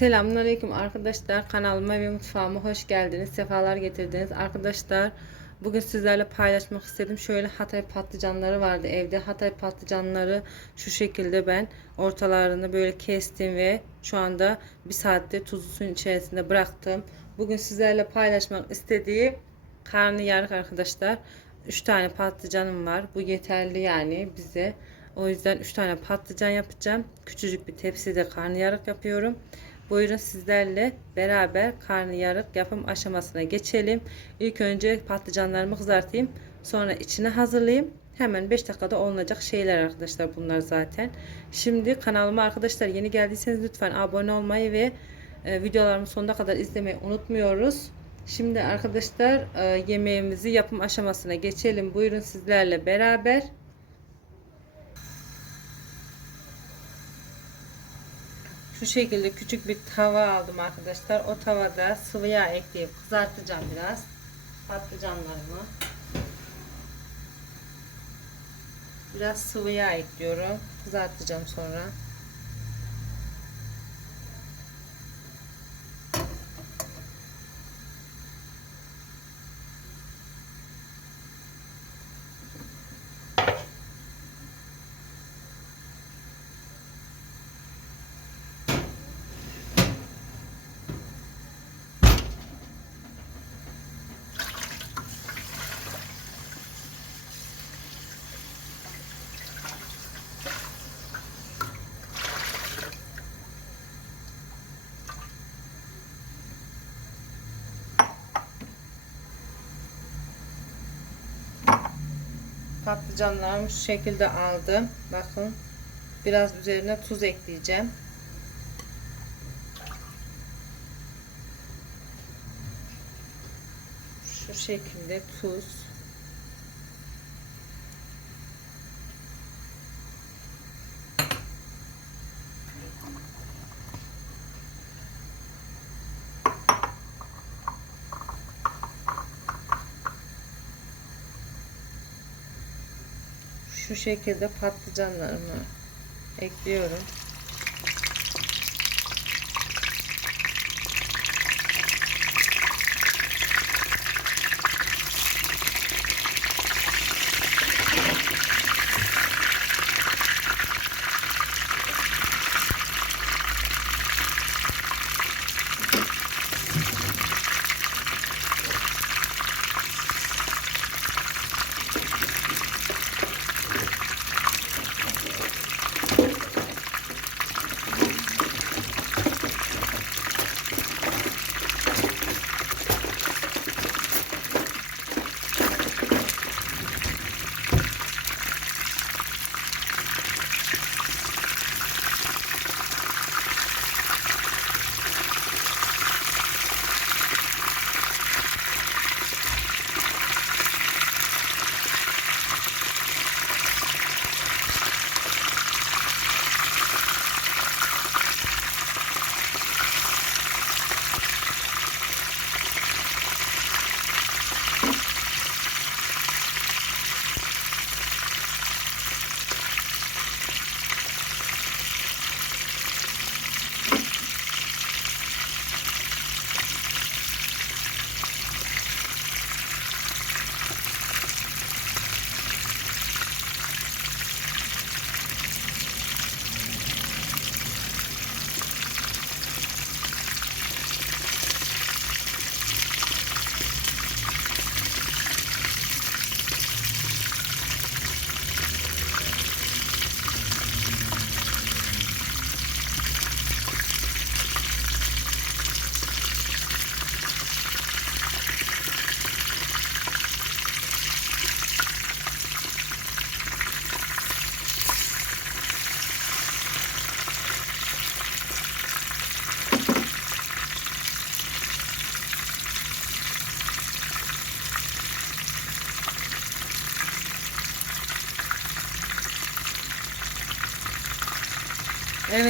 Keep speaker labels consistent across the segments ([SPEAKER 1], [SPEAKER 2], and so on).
[SPEAKER 1] Selamünaleyküm arkadaşlar. Kanalıma ve mutfağıma hoş geldiniz. Sefalar getirdiniz. Arkadaşlar bugün sizlerle paylaşmak istedim. Şöyle Hatay patlıcanları vardı evde. Hatay patlıcanları şu şekilde ben ortalarını böyle kestim ve şu anda bir saatte tuzlu suyun içerisinde bıraktım. Bugün sizlerle paylaşmak istediğim karnıyarık arkadaşlar. 3 tane patlıcanım var. Bu yeterli yani bize. O yüzden 3 tane patlıcan yapacağım. Küçücük bir tepside karnıyarık yapıyorum. Buyurun sizlerle beraber karnıyarık yapım aşamasına geçelim. İlk önce patlıcanlarımı kızartayım. Sonra içine hazırlayayım. Hemen 5 dakikada olacak şeyler arkadaşlar bunlar zaten. Şimdi kanalıma arkadaşlar yeni geldiyseniz lütfen abone olmayı ve e, videolarımı sonuna kadar izlemeyi unutmuyoruz. Şimdi arkadaşlar e, yemeğimizi yapım aşamasına geçelim. Buyurun sizlerle beraber. Şu şekilde küçük bir tava aldım arkadaşlar. O tavada sıvı yağ ekleyip kızartacağım biraz patlıcanlarımı. Biraz sıvı yağ ekliyorum. Kızartacağım sonra. Patlıcanlarımı şu şekilde aldım. Bakın. Biraz üzerine tuz ekleyeceğim. Şu şekilde tuz. Şu şekilde patlıcanlarımı ekliyorum.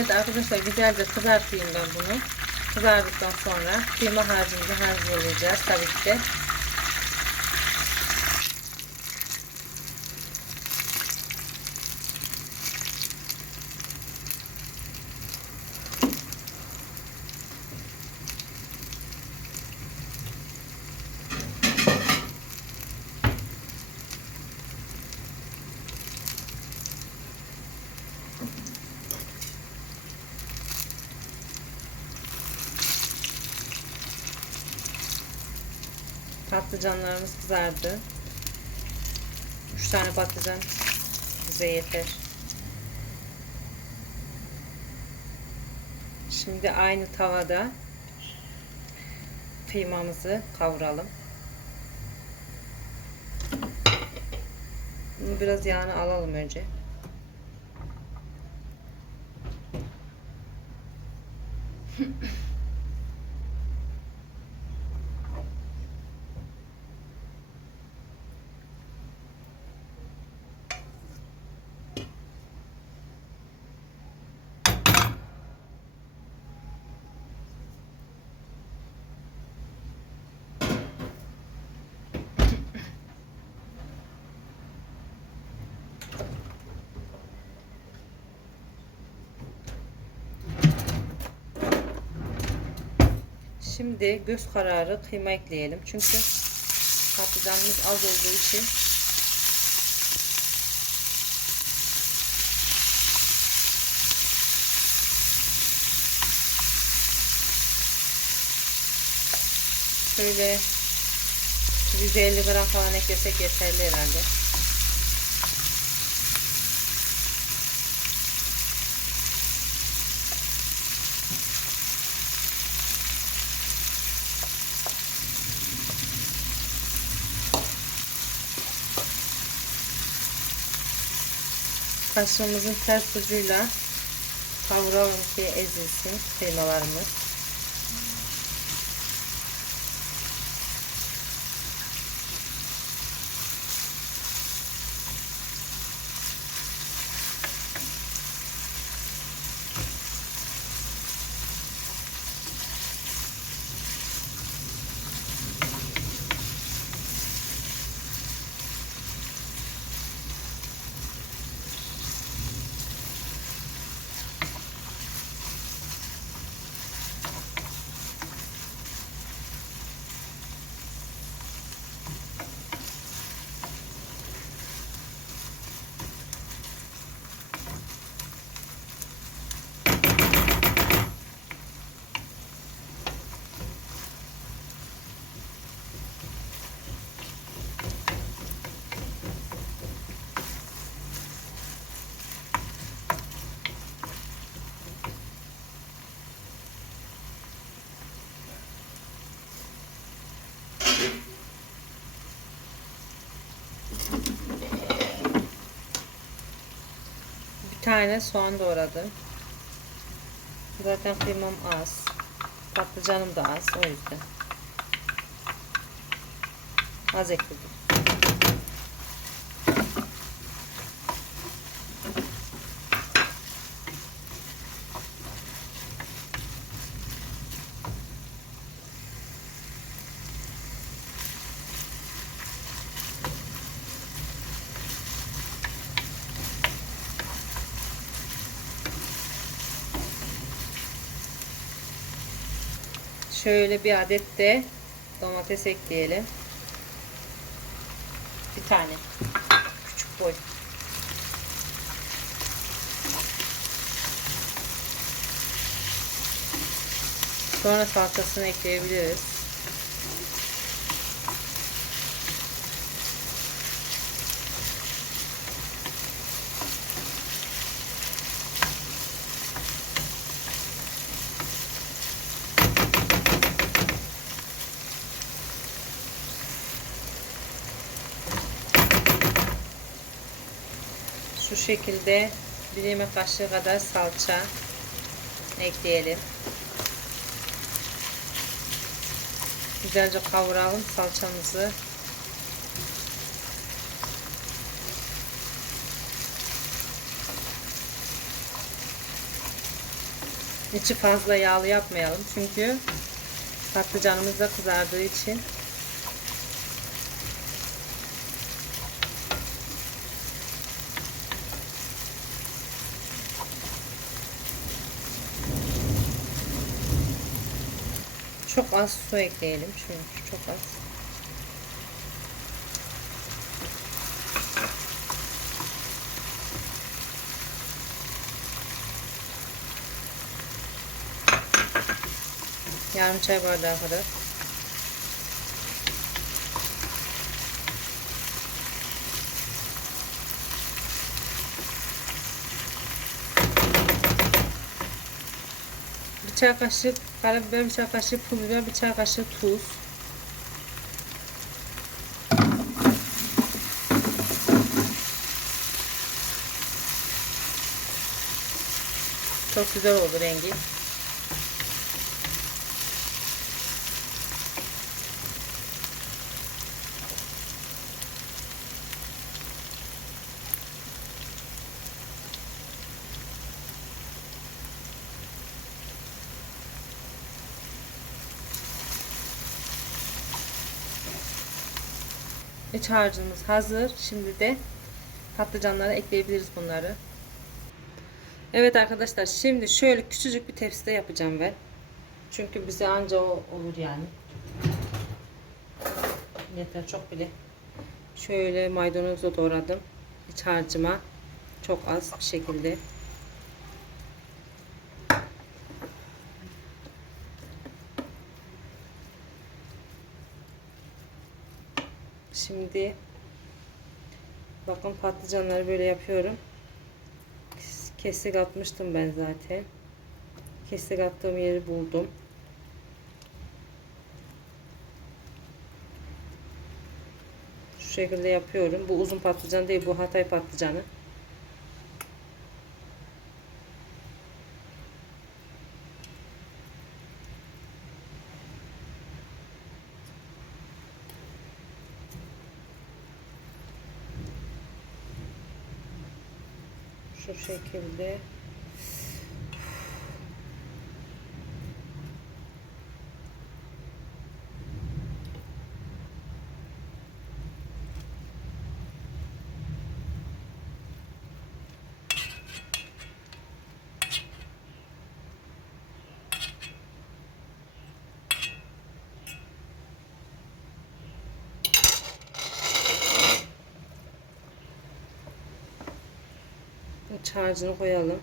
[SPEAKER 1] Evet arkadaşlar güzelce kızartayım ben bunu. Kızardıktan sonra kıyma harcımızı hazırlayacağız tabii ki de. Patlıcanlarımız kızardı. 3 tane patlıcan bize yeter. Şimdi aynı tavada kıymamızı kavuralım. Bunu biraz yağını alalım önce. Şimdi göz kararı kıyma ekleyelim. Çünkü patlıcanımız az olduğu için şöyle 150 gram falan eklesek yeterli herhalde. Kaşığımızın ters ucuyla kavuralım ki ezilsin kıymalarımız. Tane soğan doğradım. Zaten kıymam az. Patlıcanım da az o yüzden. Az ekledim. Şöyle bir adet de domates ekleyelim. Bir tane. Küçük boy. Sonra salçasını ekleyebiliriz. Şekilde bir yemek kaşığı kadar salça ekleyelim. Güzelce kavuralım salçamızı. İçi fazla yağlı yapmayalım çünkü patlıcanımız da kızardığı için Çok az su ekleyelim çünkü çok az. Yarım çay bardağı kadar. Bir çay kaşık karabiber, bir çay kaşığı pul biber, bir çay kaşığı tuz. Çok güzel oldu rengi. İç harcımız hazır. Şimdi de patlıcanlara ekleyebiliriz bunları. Evet arkadaşlar şimdi şöyle küçücük bir tepside yapacağım ben. Çünkü bize anca o olur yani. Yeter çok bile. Şöyle maydanozu doğradım. İç harcıma çok az bir şekilde. Şimdi bakın patlıcanları böyle yapıyorum. Kesik atmıştım ben zaten. Kesik attığım yeri buldum. Şu şekilde yapıyorum. Bu uzun patlıcan değil, bu Hatay patlıcanı. Şekilde. İç harcını koyalım.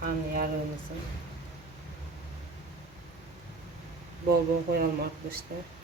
[SPEAKER 1] Karnıyarığımızı. Bol bol koyalım arkadaşlar.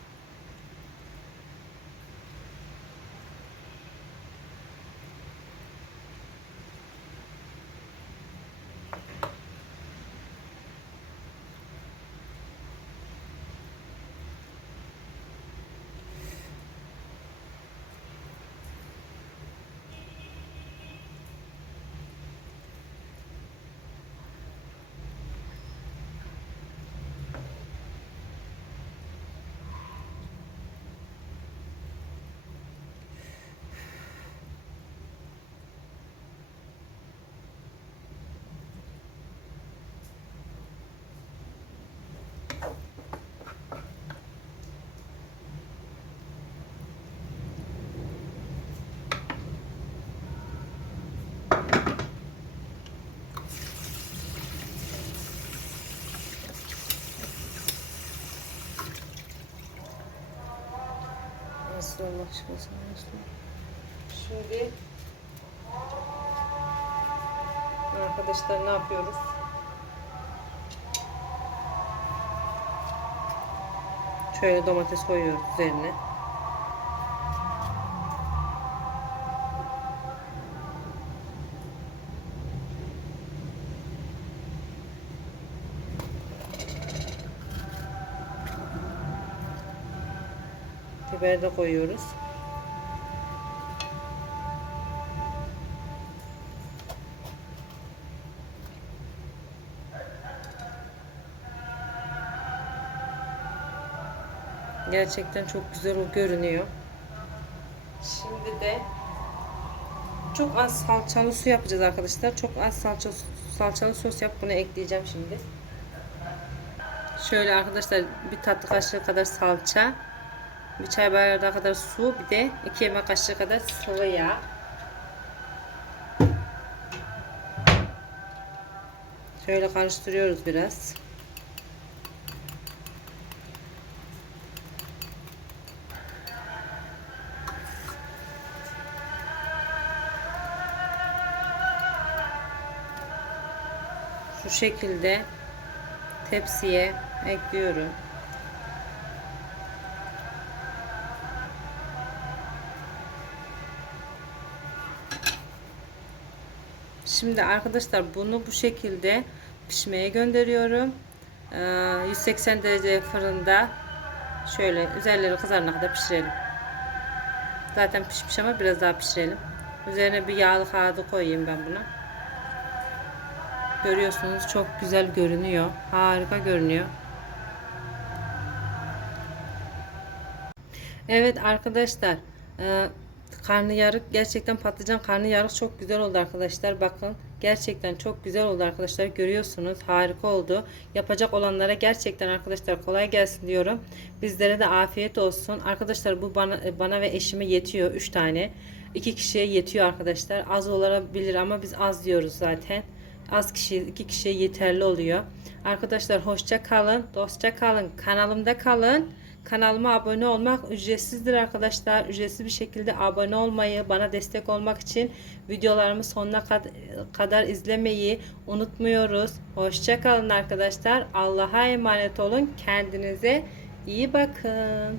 [SPEAKER 1] Nasıl Allah nasıl? Şimdi arkadaşlar ne yapıyoruz? Şöyle domates koyuyoruz üzerine. Biber de koyuyoruz. Gerçekten çok güzel o görünüyor. Şimdi de çok az salçalı su yapacağız arkadaşlar. Çok az salça, salçalı sos yap bunu ekleyeceğim şimdi. Şöyle arkadaşlar bir tatlı kaşığı kadar salça, bir çay bardağı kadar su, bir de 2 yemek kaşığı kadar sıvı yağ. Şöyle karıştırıyoruz biraz. Şu şekilde tepsiye ekliyorum.。Şimdi arkadaşlar bunu bu şekilde pişmeye gönderiyorum. Ee, 180 derece fırında şöyle üzerleri kızarana kadar pişirelim. Zaten pişmiş ama biraz daha pişirelim. Üzerine bir yağlı kağıdı koyayım ben buna. Görüyorsunuz çok güzel görünüyor. Harika görünüyor. Evet arkadaşlar. E, karnıyarık gerçekten patlıcan karnıyarık çok güzel oldu arkadaşlar. Bakın gerçekten çok güzel oldu arkadaşlar. Görüyorsunuz harika oldu. Yapacak olanlara gerçekten arkadaşlar kolay gelsin diyorum. Bizlere de afiyet olsun. Arkadaşlar bu bana bana ve eşime yetiyor 3 tane. 2 kişiye yetiyor arkadaşlar. Az olabilir ama biz az diyoruz zaten. Az kişi iki kişiye yeterli oluyor. Arkadaşlar hoşça kalın, dostça kalın, kanalımda kalın. Kanalıma abone olmak ücretsizdir arkadaşlar. Ücretsiz bir şekilde abone olmayı, bana destek olmak için videolarımı sonuna kad- kadar izlemeyi unutmuyoruz. Hoşça kalın arkadaşlar. Allah'a emanet olun. Kendinize iyi bakın.